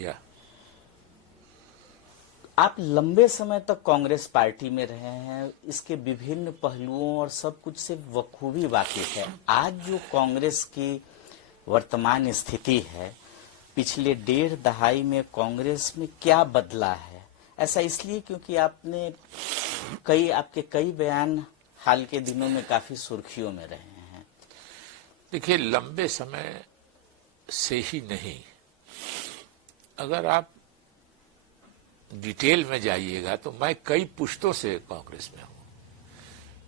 शुक्रिया। आप लंबे समय तक कांग्रेस पार्टी में रहे हैं, इसके विभिन्न पहलुओं और सब कुछ से बखूबी वाकिफ है। आज जो कांग्रेस की वर्तमान स्थिति है, पिछले 1.5 दहाई में कांग्रेस में क्या बदला है? ऐसा इसलिए क्योंकि आपके कई बयान हाल के दिनों में काफी सुर्खियों में रहे हैं। देखिए, लंबे समय से ही नहीं, अगर आप डिटेल में जाइएगा तो मैं कई पुश्तों से कांग्रेस में हूं।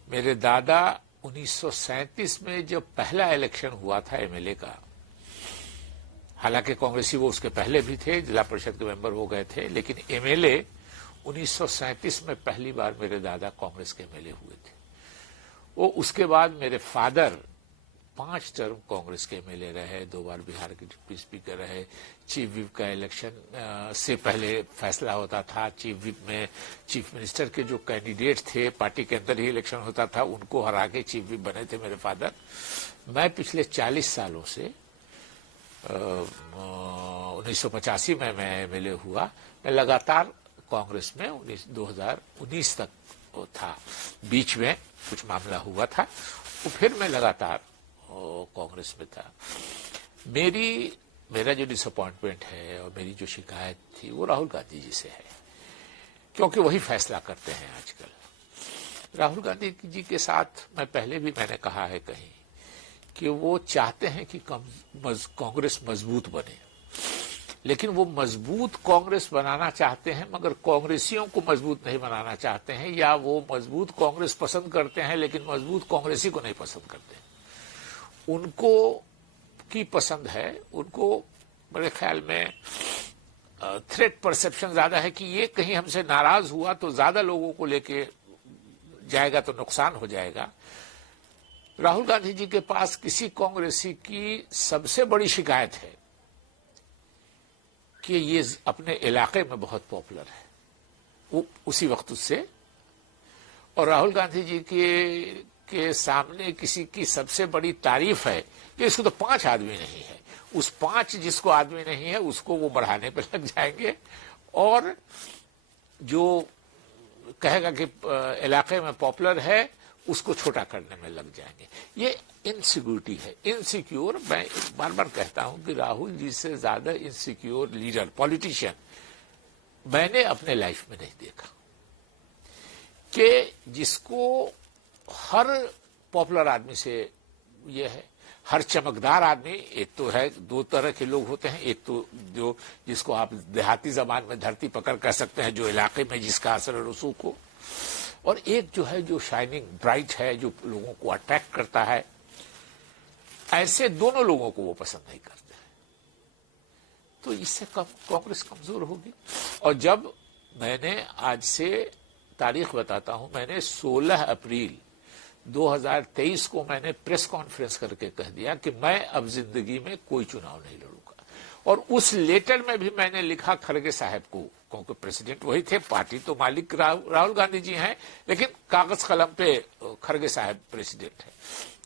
मेरे दादा 1937 में जब पहला इलेक्शन हुआ था एमएलए का, हालांकि कांग्रेसी वो उसके पहले भी थे, जिला परिषद के मेंबर हो गए थे, लेकिन एमएलए 1937 में पहली बार मेरे दादा कांग्रेस के एमएलए हुए थे। वो उसके बाद मेरे फादर 5 टर्म कांग्रेस के एमएलए रहे, 2 बार बिहार के डिप्टी स्पीकर रहे। चीफ विप का इलेक्शन से पहले फैसला होता था। चीफ विप में चीफ मिनिस्टर के जो कैंडिडेट थे, पार्टी के अंदर ही इलेक्शन होता था, उनको हरा के चीफ विप बने थे मेरे फादर। मैं पिछले 40 सालों से 1985 में मैं एमएलए हुआ, मैं लगातार कांग्रेस में 2019 तक था। बीच में कुछ मामला हुआ था, तो फिर मैं लगातार कांग्रेस में था। मेरा जो डिसअपॉइंटमेंट है और मेरी जो शिकायत थी वो राहुल गांधी जी से है, क्योंकि वही फैसला करते हैं आजकल। राहुल गांधी जी के साथ मैंने कहा है कहीं कि वो चाहते हैं कि कांग्रेस मजबूत बने, लेकिन वो मजबूत कांग्रेस बनाना चाहते हैं मगर कांग्रेसियों को मजबूत नहीं बनाना चाहते हैं, या वो मजबूत कांग्रेस पसंद करते हैं लेकिन मजबूत कांग्रेसी को नहीं पसंद करते। उनको की पसंद है, उनको मेरे ख्याल में थ्रेट परसेप्शन ज्यादा है कि ये कहीं हमसे नाराज हुआ तो ज्यादा लोगों को लेके जाएगा तो नुकसान हो जाएगा। राहुल गांधी जी के पास किसी कांग्रेसी की सबसे बड़ी शिकायत है कि ये अपने इलाके में बहुत पॉपुलर है, वो उसी वक्त उससे। और राहुल गांधी जी के सामने किसी की सबसे बड़ी तारीफ है कि इसको तो 5 आदमी नहीं है। उस 5 जिसको आदमी नहीं है उसको वो बढ़ाने पे लग जाएंगे, और जो कहेगा कि इलाके में पॉपुलर है उसको छोटा करने में लग जाएंगे। ये इनसिक्योरिटी है, इनसिक्योर। मैं बार बार कहता हूं कि राहुल जी से ज्यादा इनसिक्योर लीडर, पॉलिटिशियन मैंने अपने लाइफ में नहीं देखा, कि जिसको हर पॉपुलर आदमी से ये है, हर चमकदार आदमी। एक तो है, 2 तरह के लोग होते हैं, एक तो जो जिसको आप देहाती जबान में धरती पकड़ कह सकते हैं, जो इलाके में जिसका असर रसूख हो, और एक जो है जो शाइनिंग ब्राइट है, जो लोगों को अट्रैक्ट करता है। ऐसे दोनों लोगों को वो पसंद नहीं करते हैं, तो इससे कांग्रेस कमजोर होगी। और जब मैंने, आज से तारीख बताता हूं, मैंने 16 अप्रैल 2023 को मैंने प्रेस कॉन्फ्रेंस करके कह दिया कि मैं अब जिंदगी में कोई चुनाव नहीं लड़ूंगा। और उस लेटर में भी मैंने लिखा खड़गे साहब को, क्योंकि प्रेसिडेंट वही थे, पार्टी तो मालिक राहुल गांधी जी हैं, लेकिन कागज कलम पे खड़गे साहब प्रेसिडेंट है,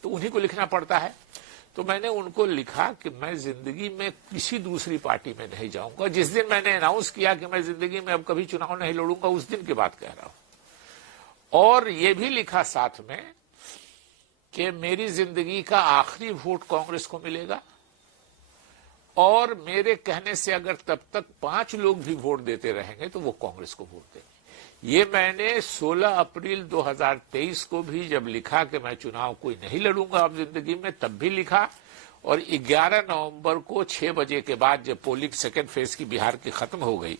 तो उन्हीं को लिखना पड़ता है। तो मैंने उनको लिखा कि मैं जिंदगी में किसी दूसरी पार्टी में नहीं जाऊंगा। जिस दिन मैंने अनाउंस किया कि मैं जिंदगी में अब कभी चुनाव नहीं लड़ूंगा, उस दिन की बात कह रहा हूं। और ये भी लिखा साथ में कि मेरी जिंदगी का आखिरी वोट कांग्रेस को मिलेगा, और मेरे कहने से अगर तब तक 5 लोग भी वोट देते रहेंगे तो वो कांग्रेस को वोट देंगे। ये मैंने 16 अप्रैल 2023 को भी जब लिखा कि मैं चुनाव कोई नहीं लड़ूंगा अब जिंदगी में, तब भी लिखा। और 11 नवंबर को 6 बजे के बाद जब पोलिंग सेकेंड फेज की बिहार की खत्म हो गई,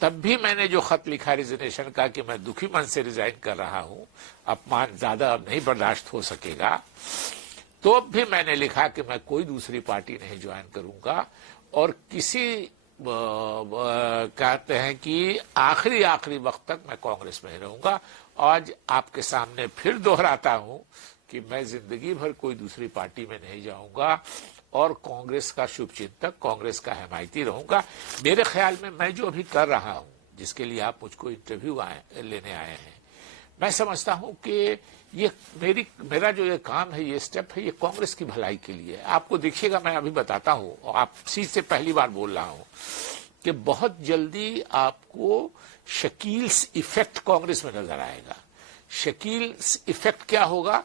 तब भी मैंने जो खत लिखा रिजिग्नेशन का कि मैं दुखी मन से रिजाइन कर रहा हूं, अपमान ज्यादा अब नहीं बर्दाश्त हो सकेगा, तो अब भी मैंने लिखा कि मैं कोई दूसरी पार्टी नहीं ज्वाइन करूंगा, और किसी कहते हैं कि आखिरी वक्त तक मैं कांग्रेस में ही रहूंगा। आज आपके सामने फिर दोहराता हूं कि मैं जिंदगी भर कोई दूसरी पार्टी में नहीं जाऊंगा, और कांग्रेस का शुभचिंतक, कांग्रेस का हिमायती रहूंगा। मेरे ख्याल में मैं जो अभी कर रहा हूं, जिसके लिए आप मुझको इंटरव्यू लेने आए हैं, मैं समझता हूं कि ये मेरा जो ये काम है, ये स्टेप है, ये कांग्रेस की भलाई के लिए है। आपको देखिएगा, मैं अभी बताता हूं, और आप सीट से पहली बार बोल रहा हूं, कि बहुत जल्दी आपको शकील्स इफेक्ट कांग्रेस में नजर आएगा। शकील्स इफेक्ट क्या होगा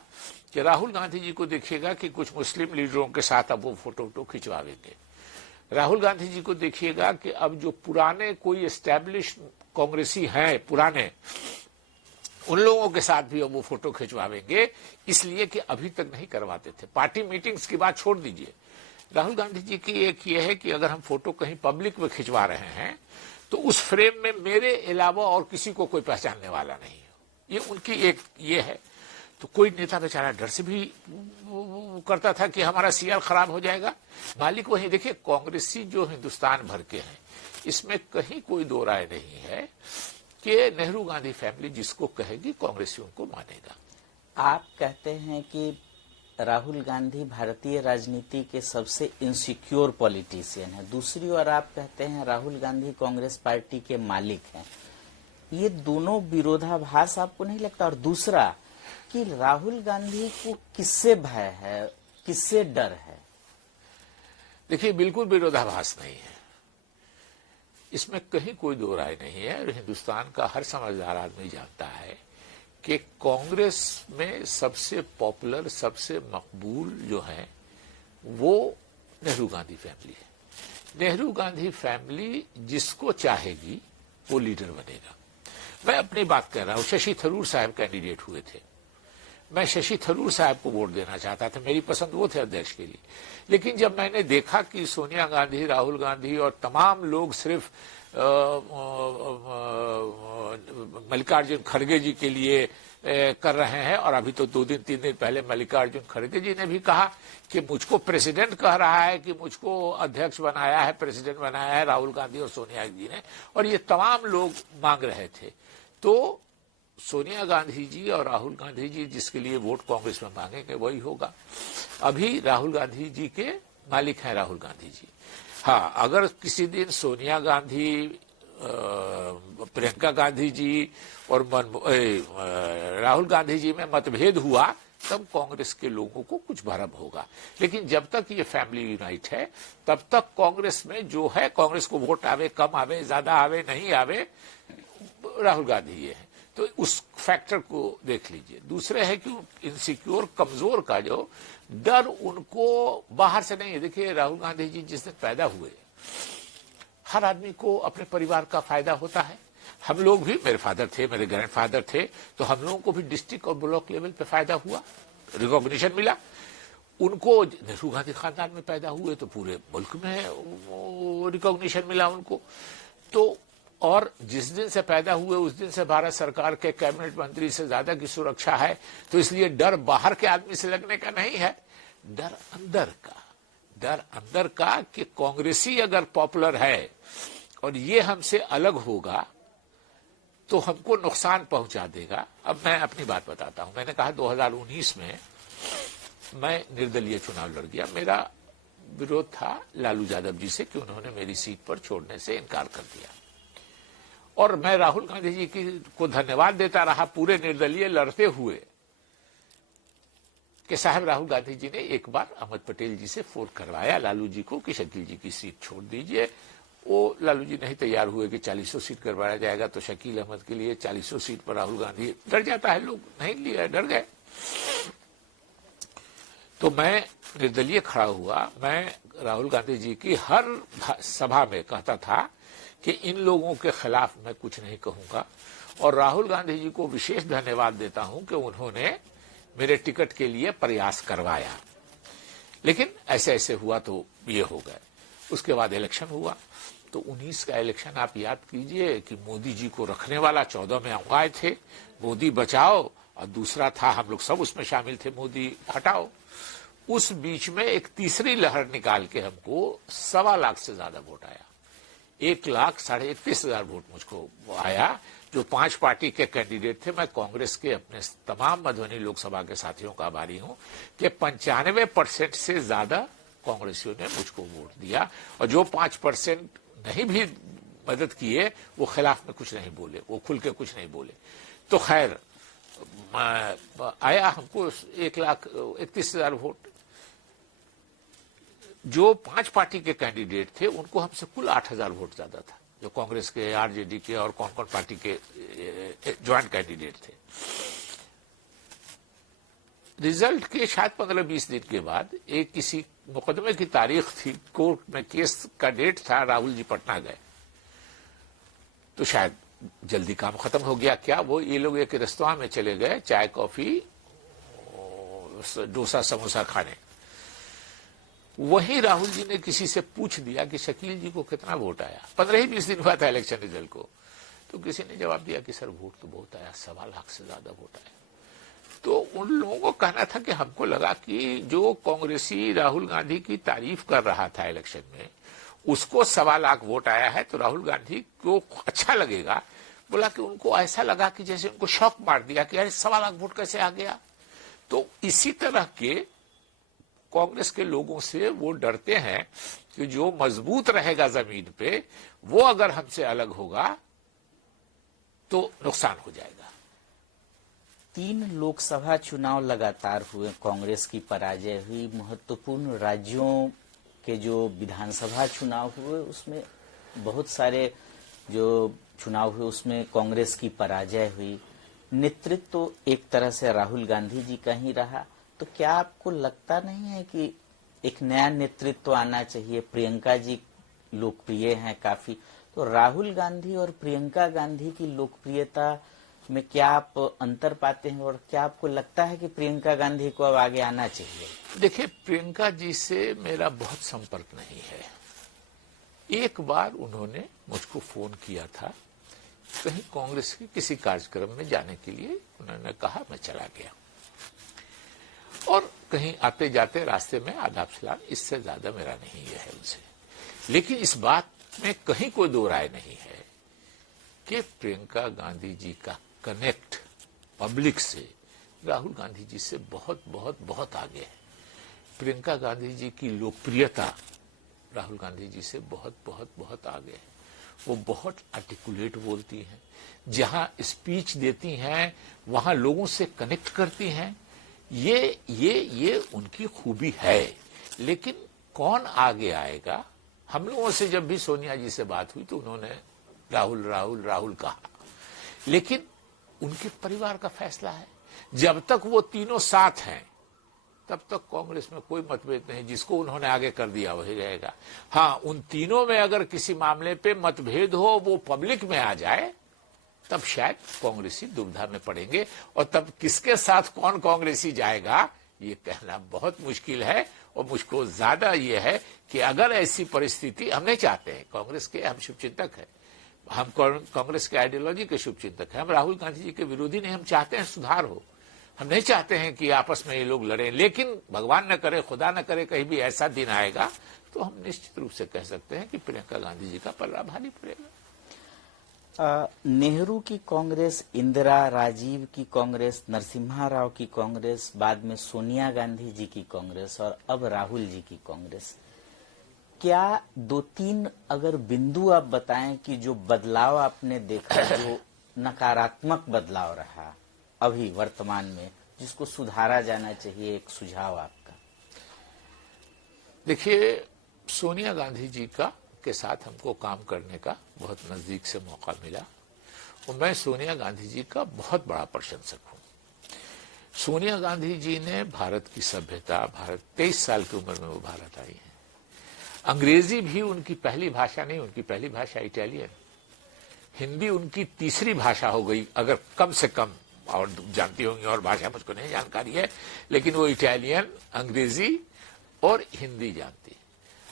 कि राहुल गांधी जी को देखिएगा कि कुछ मुस्लिम लीडरों के साथ अब वो फोटो खिंचवाएंगे। राहुल गांधी जी को देखिएगा कि अब जो पुराने कोई एस्टैब्लिश कांग्रेसी हैं पुराने, उन लोगों के साथ भी अब वो फोटो खिंचवाएंगे, इसलिए कि अभी तक नहीं करवाते थे। पार्टी मीटिंग्स की बात छोड़ दीजिए, राहुल गांधी जी की एक ये है कि अगर हम फोटो कहीं पब्लिक में खिंचवा रहे हैं तो उस फ्रेम में मेरे अलावा और किसी को कोई पहचानने वाला नहीं है, ये उनकी एक ये है। तो कोई नेता बेचारा डर से भी वो करता था कि हमारा सीआर खराब हो जाएगा। मालिक वही देखिए, कांग्रेसी जो हिंदुस्तान भर के हैं, इसमें कहीं कोई दो राय नहीं है कि नेहरू गांधी फैमिली जिसको कहेगी कांग्रेसियों को मानेगा। आप कहते हैं कि राहुल गांधी भारतीय राजनीति के सबसे इनसिक्योर पॉलिटिशियन है, दूसरी ओर आप कहते हैं राहुल गांधी कांग्रेस पार्टी के मालिक हैं। ये दोनों विरोधाभास आपको नहीं लगता? और दूसरा कि राहुल गांधी को किससे भय है, किससे डर है? देखिए, बिल्कुल विरोधाभास नहीं है, इसमें कहीं कोई दो राय नहीं है। और हिंदुस्तान का हर समझदार आदमी जानता है कि कांग्रेस में सबसे पॉपुलर, सबसे मकबूल जो है वो नेहरू गांधी फैमिली है। नेहरू गांधी फैमिली जिसको चाहेगी वो लीडर बनेगा। मैं अपनी बात कर रहा हूं, शशि थरूर साहब कैंडिडेट हुए थे, मैं शशि थरूर साहब को वोट देना चाहता था, मेरी पसंद वो थे अध्यक्ष के लिए। लेकिन जब मैंने देखा कि सोनिया गांधी, राहुल गांधी और तमाम लोग सिर्फ मल्लिकार्जुन खड़गे जी के लिए कर रहे हैं, और अभी तो 2-3 दिन पहले मल्लिकार्जुन खड़गे जी ने भी कहा कि मुझको प्रेसिडेंट कह रहा है, कि मुझको अध्यक्ष बनाया है, प्रेसिडेंट बनाया है राहुल गांधी और सोनिया जी ने, और ये तमाम लोग मांग रहे थे। तो सोनिया गांधी जी और राहुल गांधी जी जिसके लिए वोट कांग्रेस में मांगेंगे वही होगा। अभी राहुल गांधी जी के मालिक हैं राहुल गांधी जी। हाँ, अगर किसी दिन सोनिया गांधी, प्रियंका गांधी जी और राहुल गांधी जी में मतभेद हुआ तब कांग्रेस के लोगों को कुछ भरम होगा। लेकिन जब तक ये फैमिली यूनाइट है तब तक कांग्रेस में जो है, कांग्रेस को वोट आवे, कम आवे, ज्यादा आवे, नहीं आवे, राहुल गांधी ये है। तो उस फैक्टर को देख लीजिए। दूसरे है कि इनसिक्योर, कमजोर का जो डर उनको बाहर से नहीं है। देखिए, राहुल गांधी जी जिस दिन पैदा हुए, हर आदमी को अपने परिवार का फायदा होता है। हम लोग भी, मेरे फादर थे, मेरे ग्रैंडफादर थे, तो हम लोगों को भी डिस्ट्रिक्ट और ब्लॉक लेवल पे फायदा हुआ, रिकॉग्निशन मिला। उनको नेहरू गांधी खानदान में पैदा हुए तो पूरे मुल्क में रिकॉग्निशन मिला उनको। तो और जिस दिन से पैदा हुए उस दिन से भारत सरकार के कैबिनेट मंत्री से ज्यादा की सुरक्षा है। तो इसलिए डर बाहर के आदमी से लगने का नहीं है, डर अंदर का कि कांग्रेसी अगर पॉपुलर है और ये हमसे अलग होगा तो हमको नुकसान पहुंचा देगा। अब मैं अपनी बात बताता हूं। मैंने कहा 2019 में मैं निर्दलीय चुनाव लड़ गया। मेरा विरोध था लालू यादव जी से कि उन्होंने मेरी सीट पर छोड़ने से इनकार कर दिया, और मैं राहुल गांधी जी को धन्यवाद देता रहा पूरे निर्दलीय लड़ते हुए कि साहब राहुल गांधी जी ने एक बार अहमद पटेल जी से फोन करवाया लालू जी को कि शकील जी की सीट छोड़ दीजिए। वो लालू जी नहीं तैयार हुए कि 40 सीट करवाया जाएगा, तो शकील अहमद के लिए 40 सीट पर राहुल गांधी, डर जाता है लोग, नहीं लिया, डर गए। तो मैं निर्दलीय खड़ा हुआ। मैं राहुल गांधी जी की हर सभा में कहता था कि इन लोगों के खिलाफ मैं कुछ नहीं कहूंगा, और राहुल गांधी जी को विशेष धन्यवाद देता हूं कि उन्होंने मेरे टिकट के लिए प्रयास करवाया। लेकिन ऐसे ऐसे हुआ तो ये हो गए। उसके बाद इलेक्शन हुआ, तो 19 का इलेक्शन आप याद कीजिए कि मोदी जी को रखने वाला 14 में आए थे, मोदी बचाओ, और दूसरा था हम लोग सब उसमें शामिल थे, मोदी हटाओ। उस बीच में एक तीसरी लहर निकाल के हमको 1.25 लाख से ज्यादा वोट आया। 1,31,30,000 वोट मुझको आया, जो 5 पार्टी के कैंडिडेट थे। मैं कांग्रेस के अपने तमाम मधुबनी लोकसभा के साथियों का आभारी हूं कि 95% से ज्यादा कांग्रेसियों ने मुझको वोट दिया, और जो 5% नहीं भी मदद किए वो खिलाफ में कुछ नहीं बोले, वो खुल के कुछ नहीं बोले। तो खैर आया हमको 1,31,000 वोट। जो 5 पार्टी के कैंडिडेट थे उनको हमसे कुल 8,000 वोट ज्यादा था, जो कांग्रेस के, आरजेडी के और कौन कौन पार्टी के ज्वाइंट कैंडिडेट थे। रिजल्ट के शायद 15-20 दिन के बाद एक किसी मुकदमे की तारीख थी, कोर्ट में केस का डेट था, राहुल जी पटना गए, तो शायद जल्दी काम खत्म हो गया क्या, वो ये लोग एक रेस्तरां में चले गए चाय कॉफी डोसा समोसा खाने। वहीं राहुल जी ने किसी से पूछ दिया कि शकील जी को कितना वोट आया, 15-20 दिन हुआ था इलेक्शन रिजल्ट को, तो किसी ने जवाब दिया कि सर वोट तो बहुत आया, 1.25 लाख से ज्यादा वोट आया। तो उन लोगों को कहना था कि हमको लगा कि जो कांग्रेसी राहुल गांधी की तारीफ कर रहा था इलेक्शन में, उसको 1.25 लाख वोट आया है तो राहुल गांधी को अच्छा लगेगा। बोला कि उनको ऐसा लगा कि जैसे उनको शॉक मार दिया कि अरे 1.25 लाख वोट कैसे आ गया। तो इसी तरह के कांग्रेस के लोगों से वो डरते हैं कि जो मजबूत रहेगा जमीन पे वो अगर हमसे अलग होगा तो नुकसान हो जाएगा। 3 लोकसभा चुनाव लगातार हुए, कांग्रेस की पराजय हुई, महत्वपूर्ण राज्यों के जो विधानसभा चुनाव हुए उसमें बहुत सारे जो चुनाव हुए उसमें कांग्रेस की पराजय हुई। नेतृत्व तो एक तरह से राहुल गांधी जी का ही रहा, तो क्या आपको लगता नहीं है कि एक नया नेतृत्व आना चाहिए? प्रियंका जी लोकप्रिय हैं काफी, तो राहुल गांधी और प्रियंका गांधी की लोकप्रियता में क्या आप अंतर पाते हैं, और क्या आपको लगता है कि प्रियंका गांधी को अब आगे आना चाहिए? देखिए, प्रियंका जी से मेरा बहुत संपर्क नहीं है। एक बार उन्होंने मुझको फोन किया था, कहीं कांग्रेस के किसी कार्यक्रम में जाने के लिए, उन्होंने कहा, मैं चला गया, और कहीं आते जाते रास्ते में आदाब सलाम, इससे ज्यादा मेरा नहीं है उनसे। लेकिन इस बात में कहीं कोई दो राय नहीं है कि प्रियंका गांधी जी का कनेक्ट पब्लिक से राहुल गांधी जी से बहुत बहुत बहुत आगे है। प्रियंका गांधी जी की लोकप्रियता राहुल गांधी जी से बहुत बहुत बहुत आगे है। वो बहुत आर्टिकुलेट बोलती हैं, जहां स्पीच देती हैं वहां लोगों से कनेक्ट करती हैं। ये उनकी खूबी है। लेकिन कौन आगे आएगा? हम लोगों से जब भी सोनिया जी से बात हुई तो उन्होंने राहुल राहुल राहुल कहा, लेकिन उनके परिवार का फैसला है। जब तक वो तीनों साथ हैं तब तक कांग्रेस में कोई मतभेद नहीं, जिसको उन्होंने आगे कर दिया वही रहेगा। हाँ, उन तीनों में अगर किसी मामले पे मतभेद हो, वो पब्लिक में आ जाए, तब शायद कांग्रेसी दुविधा में पड़ेंगे, और तब किसके साथ कौन कांग्रेसी जाएगा ये कहना बहुत मुश्किल है। और मुझको ज्यादा ये है कि अगर ऐसी परिस्थिति, हम नहीं चाहते हैं, कांग्रेस के हम शुभचिंतक हैं, हम कांग्रेस के आइडियोलॉजी के शुभचिंतक हैं, हम राहुल गांधी जी के विरोधी नहीं, हम चाहते हैं सुधार हो, हम नहीं चाहते हैं कि आपस में ये लोग लड़ें। लेकिन भगवान न करे, खुदा न करे, कहीं भी ऐसा दिन आएगा तो हम निश्चित रूप से कह सकते हैं कि प्रियंका गांधी जी का पल्ला भारी पड़ेगा। नेहरू की कांग्रेस, इंदिरा, राजीव की कांग्रेस, नरसिम्हा राव की कांग्रेस, बाद में सोनिया गांधी जी की कांग्रेस, और अब राहुल जी की कांग्रेस। क्या 2-3 अगर बिंदु आप बताएं कि जो बदलाव आपने देखा, जो नकारात्मक बदलाव रहा अभी वर्तमान में, जिसको सुधारा जाना चाहिए, एक सुझाव आपका? देखिए, सोनिया गांधी जी का के साथ हमको काम करने का बहुत नजदीक से मौका मिला, और मैं सोनिया गांधी जी का बहुत बड़ा प्रशंसक हूं। सोनिया गांधी जी ने भारत की सभ्यता, भारत 23 साल की उम्र में वो भारत आई है। अंग्रेजी भी उनकी पहली भाषा नहीं, उनकी पहली भाषा इटालियन, हिंदी उनकी तीसरी भाषा हो गई, अगर कम से कम, और जानती होंगी और भाषा मुझको नहीं जानकारी है, लेकिन वो इटालियन, अंग्रेजी और हिंदी जानती है।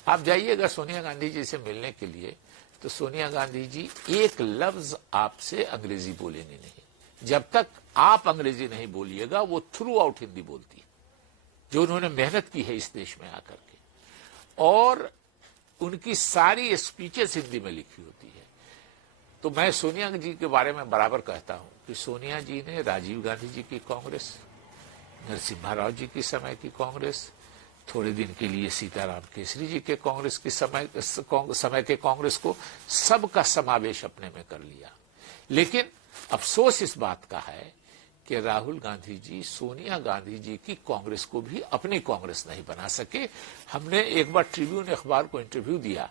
आप जाइएगा सोनिया गांधी जी से मिलने के लिए, तो सोनिया गांधी जी एक लफ्ज आपसे अंग्रेजी बोलेंगे नहीं। जब तक आप अंग्रेजी नहीं बोलिएगा, वो थ्रू आउट हिंदी बोलती है, जो उन्होंने मेहनत की है इस देश में आकर के, और उनकी सारी स्पीचेस हिंदी में लिखी होती है। तो मैं सोनिया जी के बारे में बराबर कहता हूं कि सोनिया जी ने राजीव गांधी जी की कांग्रेस, नरसिम्हा राव जी की समय की कांग्रेस, थोड़े दिन के लिए सीताराम केसरी जी के कांग्रेस की समय के कांग्रेस को, सबका समावेश अपने में कर लिया। लेकिन अफसोस इस बात का है कि राहुल गांधी जी सोनिया गांधी जी की कांग्रेस को भी अपनी कांग्रेस नहीं बना सके। हमने एक बार ट्रिब्यून अखबार को इंटरव्यू दिया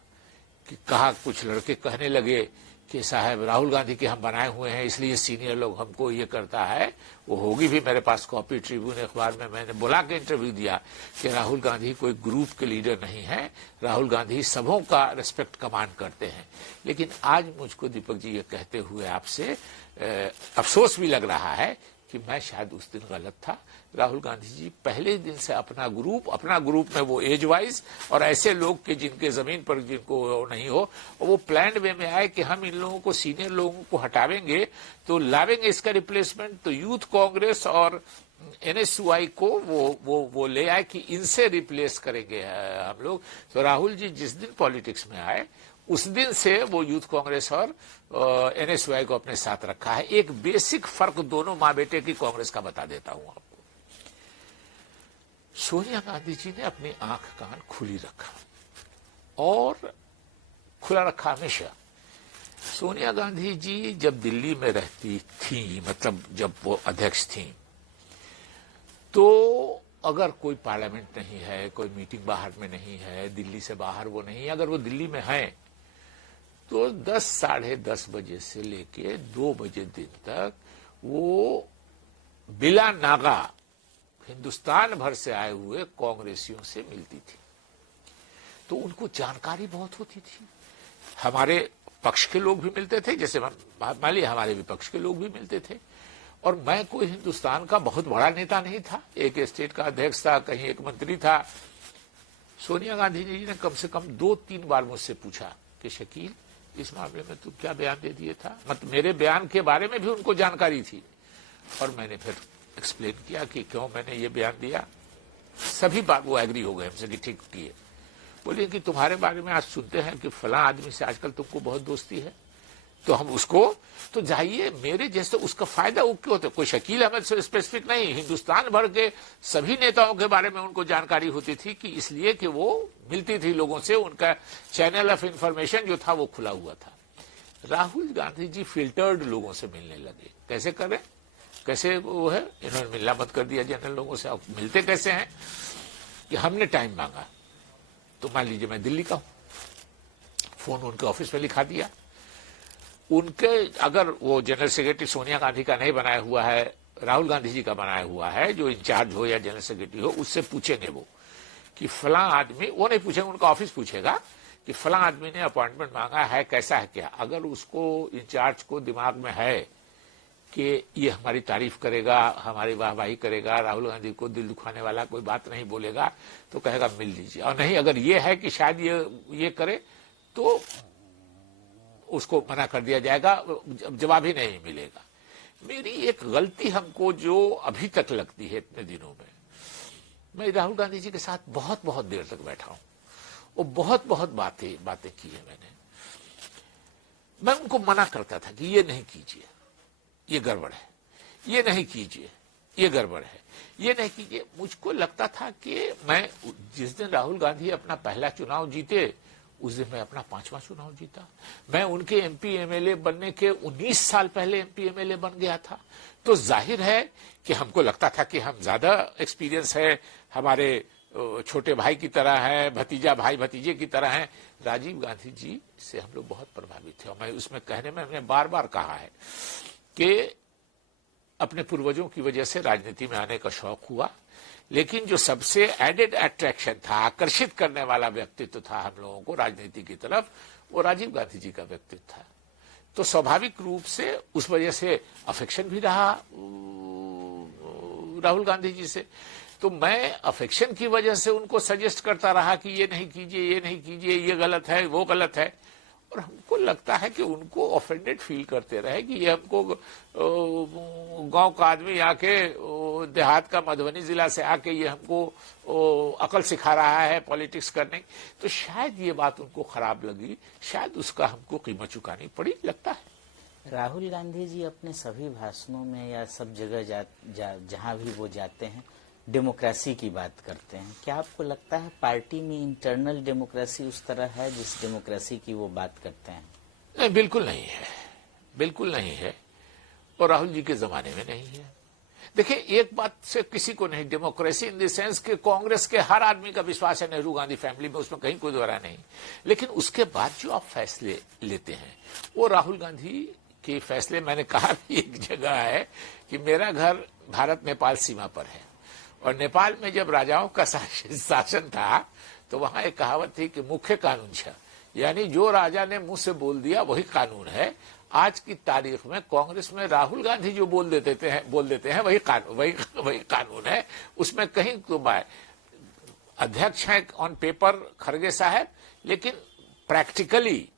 कि कहा, कुछ लड़के कहने लगे कि साहब राहुल गांधी के हम बनाए हुए हैं इसलिए सीनियर लोग हमको ये करता है। वो होगी भी मेरे पास कॉपी, ट्रिब्यून अखबार में मैंने बुला के इंटरव्यू दिया कि राहुल गांधी कोई ग्रुप के लीडर नहीं है, राहुल गांधी सबों का रिस्पेक्ट कमांड करते हैं। लेकिन आज मुझको दीपक जी ये कहते हुए आपसे अफसोस भी लग रहा है कि मैं शायद उस दिन गलत था। राहुल गांधी जी पहले दिन से अपना ग्रुप में वो एज वाइज और ऐसे लोग के जिनके जमीन पर जिनको नहीं हो, और वो प्लान वे में आए कि हम इन लोगों को, सीनियर लोगों को हटावेंगे तो लावेंगे इसका रिप्लेसमेंट। तो यूथ कांग्रेस और एनएसयूआई को वो ले आए कि इनसे रिप्लेस करेंगे हम लोग। तो राहुल जी जिस दिन पॉलिटिक्स में आए उस दिन से वो यूथ कांग्रेस और एनएसयूआई को अपने साथ रखा है। एक बेसिक फर्क दोनों मां बेटे की कांग्रेस का बता देता हूं आपको। सोनिया गांधी जी ने अपनी आंख कान खुली रखा और खुला रखा हमेशा। सोनिया गांधी जी जब दिल्ली में रहती थी, मतलब जब वो अध्यक्ष थी, तो अगर कोई पार्लियामेंट नहीं है, कोई मीटिंग बाहर में नहीं है, दिल्ली से बाहर वो नहीं, अगर वो दिल्ली में है तो 10 साढ़े 10 बजे से लेके 2 बजे दिन तक वो बिला नागा हिंदुस्तान भर से आए हुए कांग्रेसियों से मिलती थी। तो उनको जानकारी बहुत होती थी। हमारे पक्ष के लोग भी मिलते थे, जैसे मान लिया हमारे विपक्ष के लोग भी मिलते थे। और मैं कोई हिंदुस्तान का बहुत बड़ा नेता नहीं था, एक स्टेट का अध्यक्ष था, कहीं एक मंत्री था। सोनिया गांधी जी ने कम से कम 2-3 बार मुझसे पूछा कि शकील इस मामले में तू क्या बयान दे दिया था। मतलब मेरे बयान के बारे में भी उनको जानकारी थी और मैंने फिर एक्सप्लेन किया कि क्यों मैंने ये बयान दिया। सभी बात वो एग्री हो गए हमसे कि ठीक किए। बोलिए कि तुम्हारे बारे में आज सुनते हैं कि फला आदमी से आजकल तुमको बहुत दोस्ती है, तो हम उसको, तो जाइए मेरे जैसे उसका फायदा वो क्यों होता है। कोई शकील अहमद से स्पेसिफिक नहीं, हिंदुस्तान भर के सभी नेताओं के बारे में उनको जानकारी होती थी कि इसलिए कि वो मिलती थी लोगों से, उनका चैनल ऑफ इंफॉर्मेशन जो था वो खुला हुआ था। राहुल गांधी जी फिल्टर्ड लोगों से मिलने लगे। कैसे करें, कैसे वो है, इन्होंने मिलना बंद कर दिया जनरल लोगों से। अब मिलते कैसे हैं कि हमने टाइम मांगा, तो मान लीजिए मैं दिल्ली का हूं, फोन उनके ऑफिस में लिखा दिया। उनके अगर वो जनरल सेक्रेटरी सोनिया गांधी का नहीं बनाया हुआ है, राहुल गांधी जी का बनाया हुआ है, जो इंचार्ज हो या जनरल सेक्रेटरी हो, उससे पूछेंगे वो कि फला आदमी, वो नहीं पूछेंगे, उनका ऑफिस पूछेगा कि फला आदमी ने अपॉइंटमेंट मांगा है, कैसा है क्या। अगर उसको इंचार्ज को दिमाग में है कि ये हमारी तारीफ करेगा, हमारी वाहवाही करेगा, राहुल गांधी को दिल दुखाने वाला कोई बात नहीं बोलेगा, तो कहेगा मिल लीजिए। और नहीं, अगर ये है कि शायद ये करे, तो उसको मना कर दिया जाएगा, जवाब ही नहीं मिलेगा। मेरी एक गलती हमको जो अभी तक लगती है इतने दिनों में, मैं राहुल गांधी जी के साथ बहुत बहुत देर तक बैठा हूं और बहुत बहुत बातें की है मैंने। मैं उनको मना करता था कि ये नहीं कीजिए, ये गड़बड़ है, ये नहीं कीजिए, ये गड़बड़ है, ये नहीं कीजिए। मुझको लगता था कि मैं जिस दिन राहुल गांधी अपना पहला चुनाव जीते, उस दिन मैं अपना 5वां चुनाव जीता। मैं उनके एमपी एमएलए बनने के 19 साल पहले एमपी एमएलए बन गया था। तो जाहिर है कि हमको लगता था कि हम ज्यादा एक्सपीरियंस है, हमारे छोटे भाई की तरह है, भतीजा भाई भतीजे की तरह है। राजीव गांधी जी से हम लोग बहुत प्रभावित थे और मैं उसमें कहने में हमने बार बार कहा है कि अपने पूर्वजों की वजह से राजनीति में आने का शौक हुआ, लेकिन जो सबसे एडेड अट्रैक्शन था, आकर्षित करने वाला व्यक्तित्व था हम लोगों को राजनीति की तरफ, वो राजीव गांधी जी का व्यक्तित्व था। तो स्वाभाविक रूप से उस वजह से अफेक्शन भी रहा राहुल गांधी जी से। तो मैं अफेक्शन की वजह से उनको सजेस्ट करता रहा कि ये नहीं कीजिए, ये नहीं कीजिए, ये गलत है, वो गलत है। और हमको लगता है कि उनको ऑफेंडेड फील करते रहे कि ये हमको गांव का आदमी आके, देहात का मधुबनी जिला से आके ये हमको अकल सिखा रहा है पॉलिटिक्स करने। तो शायद ये बात उनको खराब लगी, शायद उसका हमको कीमत चुकानी पड़ी, लगता है। राहुल गांधी जी अपने सभी भाषणों में या सब जगह जहां भी वो जाते हैं डेमोक्रेसी की बात करते हैं। क्या आपको लगता है पार्टी में इंटरनल डेमोक्रेसी उस तरह है जिस डेमोक्रेसी की वो बात करते हैं? नहीं, बिल्कुल नहीं है, बिल्कुल नहीं है। और राहुल जी के जमाने में नहीं है। देखिए, एक बात से किसी को नहीं, डेमोक्रेसी इन द सेंस कि कांग्रेस के हर आदमी का विश्वास है नेहरू गांधी फैमिली में, उसमें कहीं कोई दोहरा नहीं। लेकिन उसके बाद जो आप फैसले लेते हैं वो राहुल गांधी के फैसले, मैंने कहा भी एक जगह है कि मेरा घर भारत नेपाल सीमा पर है और नेपाल में जब राजाओं का शासन था तो वहां एक कहावत थी कि मुख्य कानून छा, यानी जो राजा ने मुंह से बोल दिया वही कानून है। आज की तारीख में कांग्रेस में राहुल गांधी जो बोल देते हैं वही कानून है। उसमें कहीं तो अध्यक्ष हैं ऑन पेपर खड़गे साहब, लेकिन प्रैक्टिकली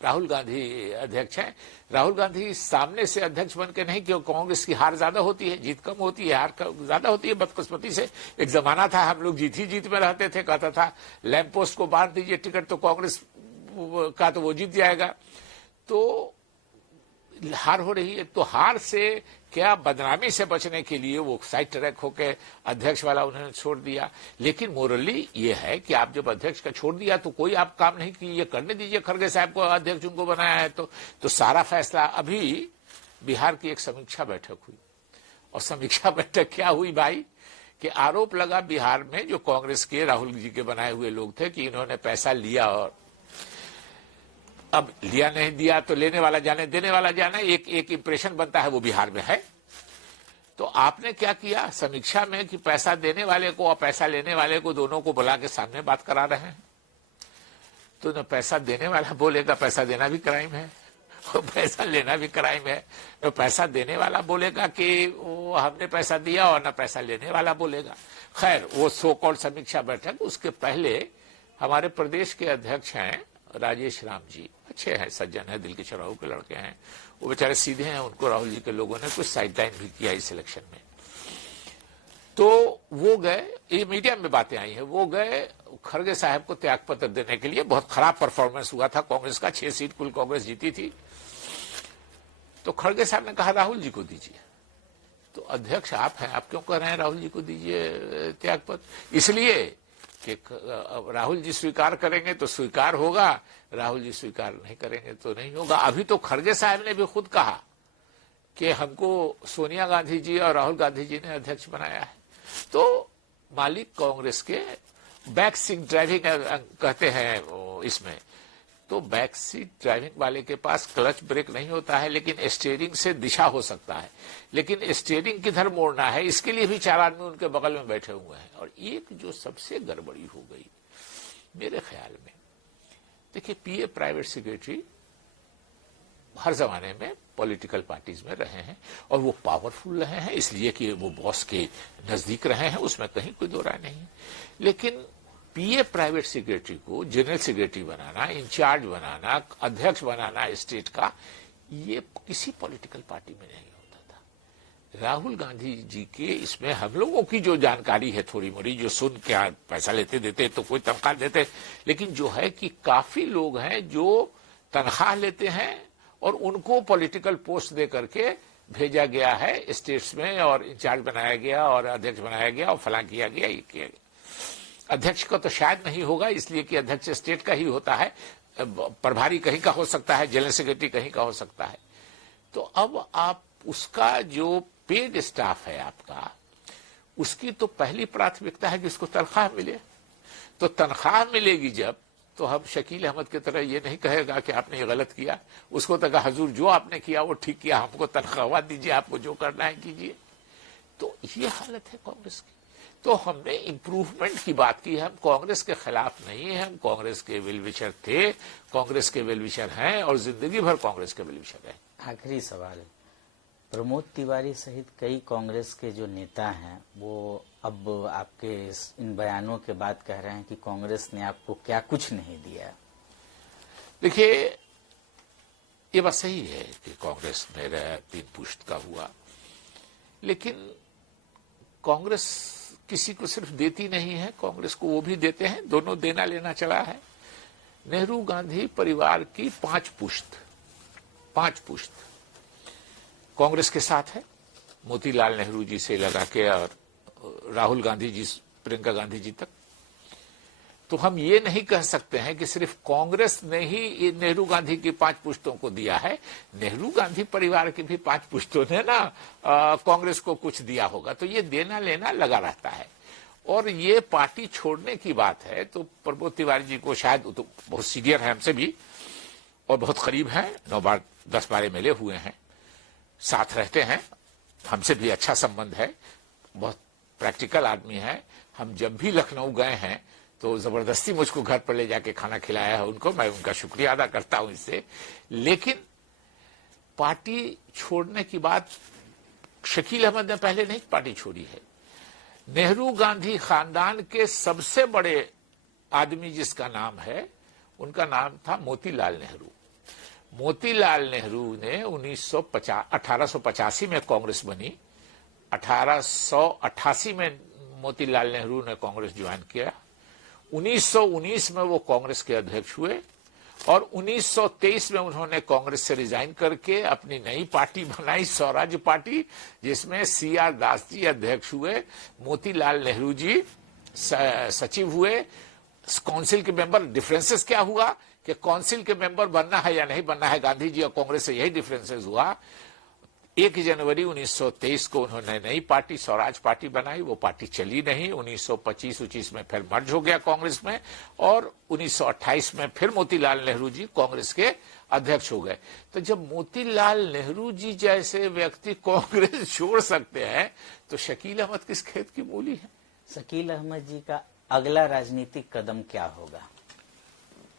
राहुल गांधी अध्यक्ष हैं। राहुल गांधी सामने से अध्यक्ष बन के नहीं, क्योंकि कांग्रेस की हार ज्यादा होती है, जीत कम होती है, हार ज्यादा होती है बदकिस्मती से। एक जमाना था हम लोग जीत में रहते थे, कहता था लैंप पोस्ट को बांध दीजिए टिकट तो कांग्रेस का तो वो जीत जाएगा। तो हार हो रही है, तो हार से क्या बदनामी से बचने के लिए वो साइड ट्रैक होकर अध्यक्ष वाला उन्होंने छोड़ दिया। लेकिन मोरली ये है कि आप जब अध्यक्ष का छोड़ दिया तो कोई आप काम नहीं किए, करने दीजिए खड़गे साहब को, अध्यक्ष उनको बनाया है तो सारा फैसला। अभी बिहार की एक समीक्षा बैठक हुई और समीक्षा बैठक क्या हुई भाई कि आरोप लगा बिहार में जो कांग्रेस के राहुल जी के बनाए हुए लोग थे कि इन्होंने पैसा लिया, और अब लिया नहीं दिया तो लेने वाला जाने देने वाला जाने, एक इंप्रेशन बनता है वो बिहार में है। तो आपने क्या किया समीक्षा में कि पैसा देने वाले को और पैसा लेने वाले को दोनों को बुला के सामने बात करा रहे हैं। तो न पैसा देने वाला बोलेगा पैसा देना भी क्राइम है और पैसा लेना भी क्राइम है, तो पैसा देने वाला बोलेगा कि वो हमने पैसा दिया और न पैसा लेने वाला बोलेगा। खैर वो सो कॉल्ड समीक्षा बैठक, उसके पहले हमारे प्रदेश के अध्यक्ष हैं राजेश राम जी, अच्छे हैं, सज्जन है, दिल के चौराहों के लड़के हैं, वो बेचारे सीधे हैं, उनको राहुल जी के लोगों ने कुछ साइडलाइन भी किया इस इलेक्शन में। तो वो गए, ये मीडिया में बातें आई हैं, वो गए खड़गे साहब को त्यागपत्र देने के लिए। बहुत खराब परफॉर्मेंस हुआ था कांग्रेस का, 6 सीट कुल कांग्रेस जीती थी। तो खड़गे साहब ने कहा राहुल जी को दीजिए। तो अध्यक्ष आप हैं, आप क्यों कह रहे हैं राहुल जी को दीजिए त्यागपत्र? इसलिए कि राहुल जी स्वीकार करेंगे तो स्वीकार होगा, राहुल जी स्वीकार नहीं करेंगे तो नहीं होगा। अभी तो खड़गे साहब ने भी खुद कहा कि हमको सोनिया गांधी जी और राहुल गांधी जी ने अध्यक्ष बनाया है। तो मालिक कांग्रेस के बैक सीट ड्राइविंग कहते हैं इसमें, तो बैक सीट ड्राइविंग वाले के पास क्लच ब्रेक नहीं होता है, लेकिन स्टीयरिंग से दिशा हो सकता है। लेकिन स्टीयरिंग किधर मोड़ना है इसके लिए भी 4 आदमी उनके बगल में बैठे हुए हैं। और एक जो सबसे गड़बड़ी हो गई मेरे ख्याल में, देखिए पीए प्राइवेट सेक्रेटरी हर जमाने में पॉलिटिकल पार्टीज में रहे हैं और वो पावरफुल रहे हैं, इसलिए कि वो बॉस के नजदीक रहे हैं, उसमें कहीं कोई दो राय नहीं है। लेकिन पीए प्राइवेट सेक्रेटरी को जनरल सेक्रेटरी बनाना, इंचार्ज बनाना, अध्यक्ष बनाना स्टेट का, ये किसी पॉलिटिकल पार्टी में नहीं होता था। राहुल गांधी जी के इसमें हम लोगों की जो जानकारी है थोड़ी मोड़ी, जो सुन के पैसा लेते देते तो कोई तनख्वाह देते, लेकिन जो है कि काफी लोग हैं जो तनख्वाह लेते हैं और उनको पॉलिटिकल पोस्ट दे करके भेजा गया है स्टेट्स में, और इंचार्ज बनाया गया और अध्यक्ष बनाया गया और फलां किया गया, ये किया गया। अध्यक्ष का तो शायद नहीं होगा, इसलिए कि अध्यक्ष स्टेट का ही होता है, प्रभारी कहीं का हो सकता है, जनरल सेक्रेटरी कहीं का हो सकता है। तो अब आप उसका जो पेड स्टाफ है आपका, उसकी तो पहली प्राथमिकता है कि उसको तनख्वाह मिले। तो तनख्वाह मिलेगी जब, तो हम शकील अहमद की तरह ये नहीं कहेगा कि आपने ये गलत किया, उसको तो कहा हजूर जो आपने किया वो ठीक किया, हमको तनख्वाह दीजिए, आपको जो करना है कीजिए। तो ये हालत है कांग्रेस की। तो हमने इम्प्रूवमेंट की बात की है, हम कांग्रेस के खिलाफ नहीं है, हम कांग्रेस के वेलविशर थे, कांग्रेस के वेलविशर हैं और जिंदगी भर कांग्रेस के वेलविशर हैं। आखिरी सवाल, प्रमोद तिवारी सहित कई कांग्रेस के जो नेता हैं वो अब आपके इन बयानों के बाद कह रहे हैं कि कांग्रेस ने आपको क्या कुछ नहीं दिया। देखिए ये बात सही है कि कांग्रेस मेरा 3 पुश्त का हुआ, लेकिन कांग्रेस किसी को सिर्फ देती नहीं है, कांग्रेस को वो भी देते हैं, दोनों देना लेना चला है। नेहरू गांधी परिवार की 5 पुश्त कांग्रेस के साथ है, मोतीलाल नेहरू जी से लगा के और राहुल गांधी जी, प्रियंका गांधी जी तक। तो हम ये नहीं कह सकते हैं कि सिर्फ कांग्रेस ने ही नेहरू गांधी की 5 पुश्तों को दिया है। नेहरू गांधी परिवार की भी 5 पुश्तों ने ना कांग्रेस को कुछ दिया होगा। तो ये देना लेना लगा रहता है। और ये पार्टी छोड़ने की बात है तो प्रमोद तिवारी जी को शायद तो बहुत सीनियर है हमसे भी और बहुत करीब हैं, 9 बार 10 बार मिले हुए हैं, साथ रहते हैं, हमसे भी अच्छा संबंध है, बहुत प्रैक्टिकल आदमी है। हम जब भी लखनऊ गए हैं तो जबरदस्ती मुझको घर पर ले जाके खाना खिलाया है उनको, मैं उनका शुक्रिया अदा करता हूं इससे। लेकिन पार्टी छोड़ने की बात शकील अहमद ने पहले नहीं पार्टी छोड़ी है। नेहरू गांधी खानदान के सबसे बड़े आदमी जिसका नाम है उनका नाम था मोतीलाल नेहरू। मोतीलाल नेहरू ने 1885 में कांग्रेस बनी, 1888 में मोतीलाल नेहरू ने कांग्रेस ज्वाइन किया, 1919 में वो कांग्रेस के अध्यक्ष हुए और 1923 में उन्होंने कांग्रेस से रिजाइन करके अपनी नई पार्टी बनाई, स्वराज पार्टी, जिसमें CR दास जी अध्यक्ष हुए, मोतीलाल नेहरू जी सचिव हुए, काउंसिल के मेंबर। डिफरेंसेस क्या हुआ कि काउंसिल के मेंबर बनना है या नहीं बनना है, गांधी जी और कांग्रेस से यही डिफरेंसेस हुआ। 1 जनवरी 1923 को उन्होंने नई पार्टी स्वराज पार्टी बनाई, वो पार्टी चली नहीं। 1925-25 में फिर मर्ज हो गया कांग्रेस में और 1928 में फिर मोतीलाल नेहरू जी कांग्रेस के अध्यक्ष हो गए। तो जब मोतीलाल नेहरू जी जैसे व्यक्ति कांग्रेस छोड़ सकते हैं तो शकील अहमद किस खेत की मूली है? शकील अहमद जी का अगला राजनीतिक कदम क्या होगा?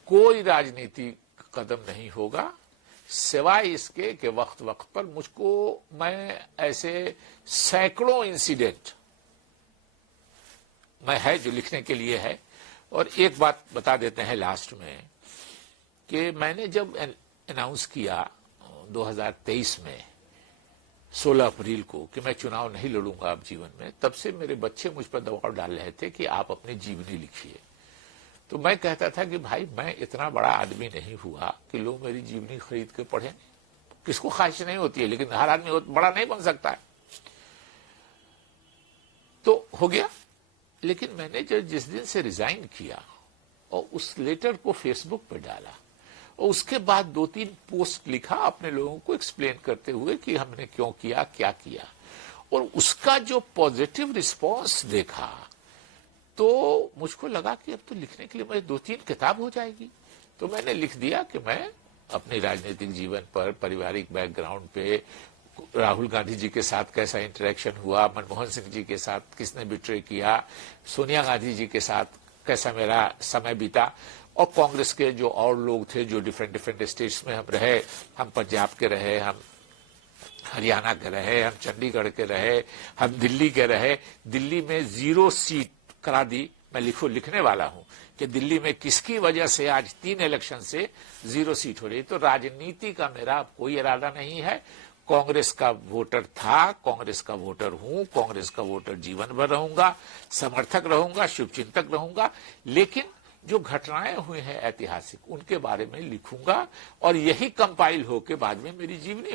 कोई राजनीतिक कदम नहीं होगा सिवाय इसके कि वक्त वक्त पर मैं ऐसे सैकड़ों इंसिडेंट मैं है जो लिखने के लिए है। और एक बात बता देते हैं लास्ट में कि मैंने जब अनाउंस किया 2023 में 16 अप्रैल को कि मैं चुनाव नहीं लड़ूंगा अब जीवन में, तब से मेरे बच्चे मुझ पर दबाव डाल रहे थे कि आप अपनी जीवनी लिखिए। तो मैं कहता था कि भाई मैं इतना बड़ा आदमी नहीं हुआ कि लोग मेरी जीवनी खरीद के पढ़ें। किसको ख्वाहिश नहीं होती है, लेकिन हर आदमी बड़ा नहीं बन सकता है। तो हो गया। लेकिन मैंने जिस दिन से रिजाइन किया और उस लेटर को फेसबुक पर डाला और उसके बाद 2-3 पोस्ट लिखा अपने लोगों को एक्सप्लेन करते हुए कि हमने क्यों किया, क्या किया, और उसका जो पॉजिटिव रिस्पांस देखा तो मुझको लगा कि अब तो लिखने के लिए मुझे 2-3 किताब हो जाएगी। तो मैंने लिख दिया कि मैं अपने राजनीतिक जीवन पर, पारिवारिक बैकग्राउंड पे, राहुल गांधी जी के साथ कैसा इंटरेक्शन हुआ, मनमोहन सिंह जी के साथ किसने बिट्रे किया, सोनिया गांधी जी के साथ कैसा मेरा समय बीता, और कांग्रेस के जो और लोग थे जो डिफरेंट स्टेट्स में हम रहे, हम पंजाब के रहे, हम हरियाणा के रहे, हम चंडीगढ़ के रहे, हम दिल्ली के रहे। दिल्ली में 0 सीट करा दी। मैं लिखने वाला हूं कि दिल्ली में किसकी वजह से आज 3 इलेक्शन से 0 सीट हो रही। तो राजनीति का मेरा अब कोई इरादा नहीं है। कांग्रेस का वोटर था, कांग्रेस का वोटर हूं, कांग्रेस का वोटर जीवन भर रहूंगा, समर्थक रहूंगा, शुभचिंतक रहूंगा। लेकिन जो घटनाएं हुई हैं ऐतिहासिक, उनके बारे में लिखूंगा और यही कंपाइल होके बाद में मेरी जीवनी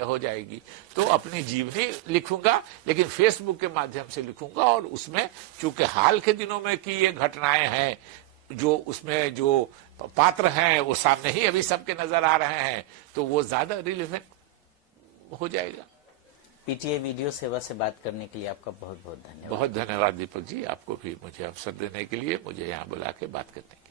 हो जाएगी। तो अपनी जीवनी लिखूंगा, लेकिन फेसबुक के माध्यम से लिखूंगा। और उसमें चूंकि हाल के दिनों में की ये घटनाएं हैं, जो उसमें जो पात्र हैं वो सामने ही अभी सबके नजर आ रहे हैं, तो वो ज्यादा रिलेवेंट हो जाएगा। पीटीआई वीडियो सेवा से बात करने के लिए आपका बहुत बहुत धन्यवाद। बहुत धन्यवाद दीपक जी, आपको भी मुझे अवसर देने के लिए, मुझे यहाँ बुला के बात करने के लिए।